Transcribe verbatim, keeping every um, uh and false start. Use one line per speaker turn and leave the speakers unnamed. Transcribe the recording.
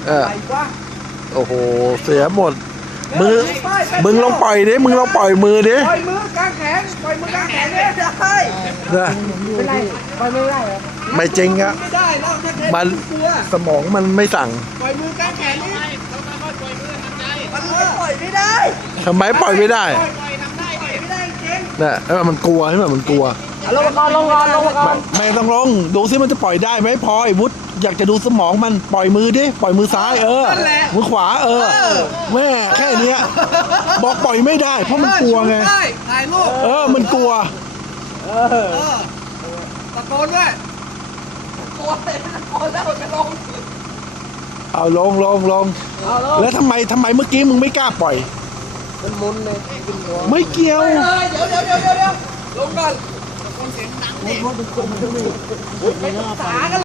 เออ
อะไรวะ
โอ้โหเสียหมดมึงมึงลองปล่อยดิมึงลองปล่อยมือดิ
ปล่อยมือกางแขนปล่อยมือกางแขนเนี่ยได้
นะ
ไม่ได้ปล่อยมือไม่ได้เหรอ
ไม่จริงอะ
ไม่ได้แล้วถ้าแขน
มัน
กลัว
สมองมันไม่สั่ง
ปล่อยมือกางแขนนี่มันไม่ปล่อยไม่ได้
ทำไมปล่อยไม่ได้
ปล่อยปล่อยทำได้ปล่อยไม่ได้จริง
นะเออมันกลัวใช่ไหมมันกลัว
ลงมาก่อนลงก่อนลงมาก่อน
ไม่ต้องลงดูซิมันจะปล่อยได้ไหมพลอยวุฒอยากจะดูสมองมันปล่อยมือดิปล่อยมือซ้ายเออมือขวาเออแม่แค่เนี้ยบอกปล่อยไม่ได้ เพราะมันกลัวไง
ได้ถ่ายรูป
เออมันกลัว
เออตะโกนด้วยตะโกนเลยตะโกนแล้วจะลง
เอาลงลงลง
เอาลง
แล้วทำไมทำไมเมื่อกี้มึงไม่กล้าปล่อย
มันมุนเลยกินหัว
ไม่เกี่ยว
เดี๋ยวเดี๋ยวเดี๋ยวเดี๋ยวลงก่อนตะโกนเสียงดังดิมันเป็นคนมันจะมีภาษากัน